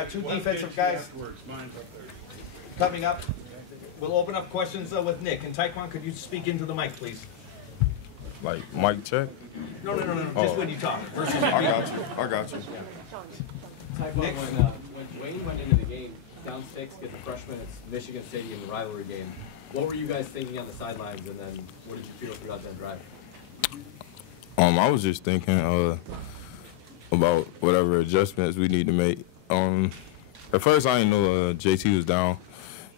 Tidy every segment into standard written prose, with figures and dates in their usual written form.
Got two defensive guys coming up. We'll open up questions with Nick. And Taekwon, could you speak into the mic, please? Like mic check? No. Just when you talk. Versus I got you. Nick, when Wayne went into the game, down 6, get the freshman, it's Michigan Stadium, the rivalry game. What were you guys thinking on the sidelines, and then what did you feel throughout that drive? I was just thinking about whatever adjustments we need to make. At first, I didn't know JT was down,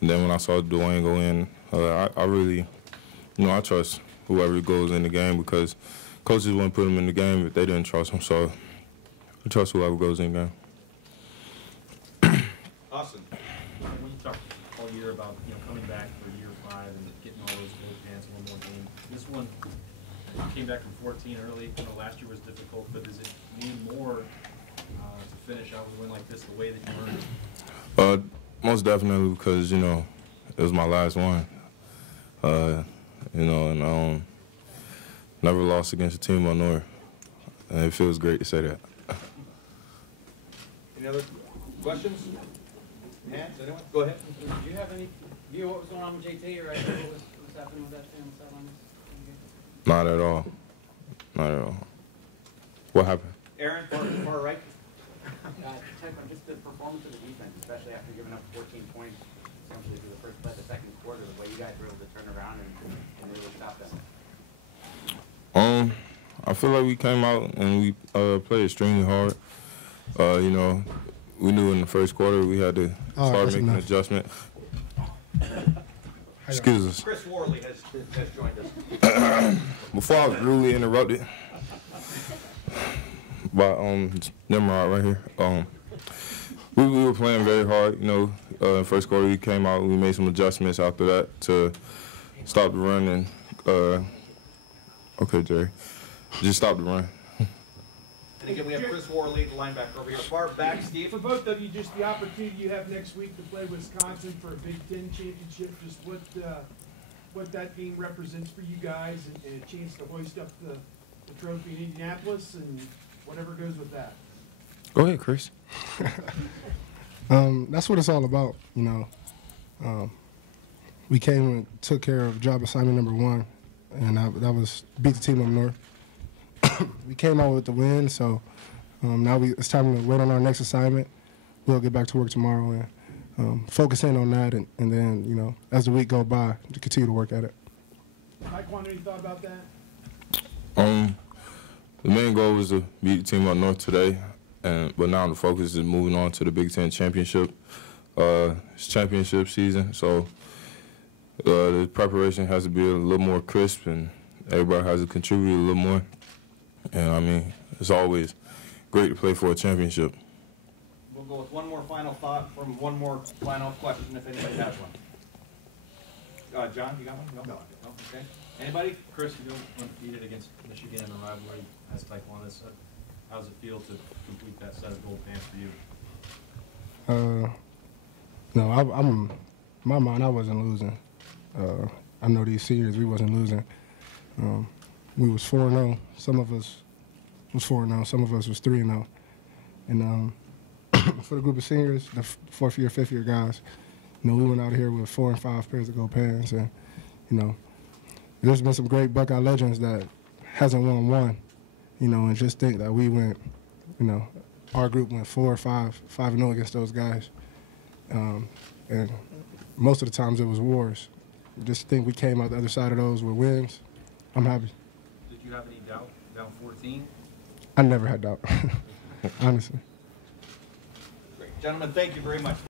and then when I saw Dwayne go in, I really, I trust whoever goes in the game because coaches wouldn't put him in the game if they didn't trust him. So I trust whoever goes in the game. Austin. When you talk all year about coming back for year 5 and getting all those gold pants, one more game, this one you came back from 14 early. Last year was difficult, but does it mean more to finish out with a win like this the way that you earned it? Most definitely because it was my last one. And never lost against a team on North, and it feels great to say that. Any other questions? Hands? Anyone? Go ahead. Do you have any view what was going on with JT or what was happening with that team on the sidelines? Not at all. Not at all. What happened? Aaron, far right. Just the performance of the defense, especially after giving up 14 points essentially for the first play of the second quarter, the way you guys were able to turn around and really stop them. I feel like we came out and we played extremely hard. We knew in the first quarter we had to start making an adjustment. Excuse us. Chris Worley has joined us. Before I was rudely interrupted by Nimrod right here. We were playing very hard. First quarter we came out, we made some adjustments after that to stop the run and okay, Jerry, just stop the run. And again, we have Chris Worley, the linebacker over here. Far back, Steve. For both of you, just the opportunity you have next week to play Wisconsin for a Big Ten championship, just what that game represents for you guys and a chance to hoist up the trophy in Indianapolis and whatever goes with that. Go ahead, Chris. That's what it's all about, we came and took care of job assignment number 1, and that was beat the team up north. We came out with the win, so now it's time to wait on our next assignment. We'll get back to work tomorrow and focus in on that, and then, as the week goes by, to continue to work at it. Taekwon, any thought about that? The main goal was to beat the team up north today, but now the focus is moving on to the Big Ten championship. It's championship season, so the preparation has to be a little more crisp, and everybody has to contribute a little more. And it's always great to play for a championship. We'll go with one more final thought from one more final question, if anybody has one. John, you got one? No. Okay. Anybody? Chris, you go undefeated against Michigan in the rivalry as Taekwon. How does it feel to complete that set of gold pants for you? No, I'm my mind, I wasn't losing. I know these seniors, we wasn't losing. We was 4-0. Some of us was 4-0. Some of us was 3-0. And for the group of seniors, the 4th year, 5th year guys, we went out here with 4 and 5 pairs of gold pants. And, there's been some great Buckeye legends that hasn't won one, and just think that we went, our group went 4 or 5-0 against those guys. And most of the times it was wars. Just think we came out the other side of those with wins. I'm happy. Did you have any doubt down 14? I never had doubt, honestly. Great. Gentlemen, thank you very much.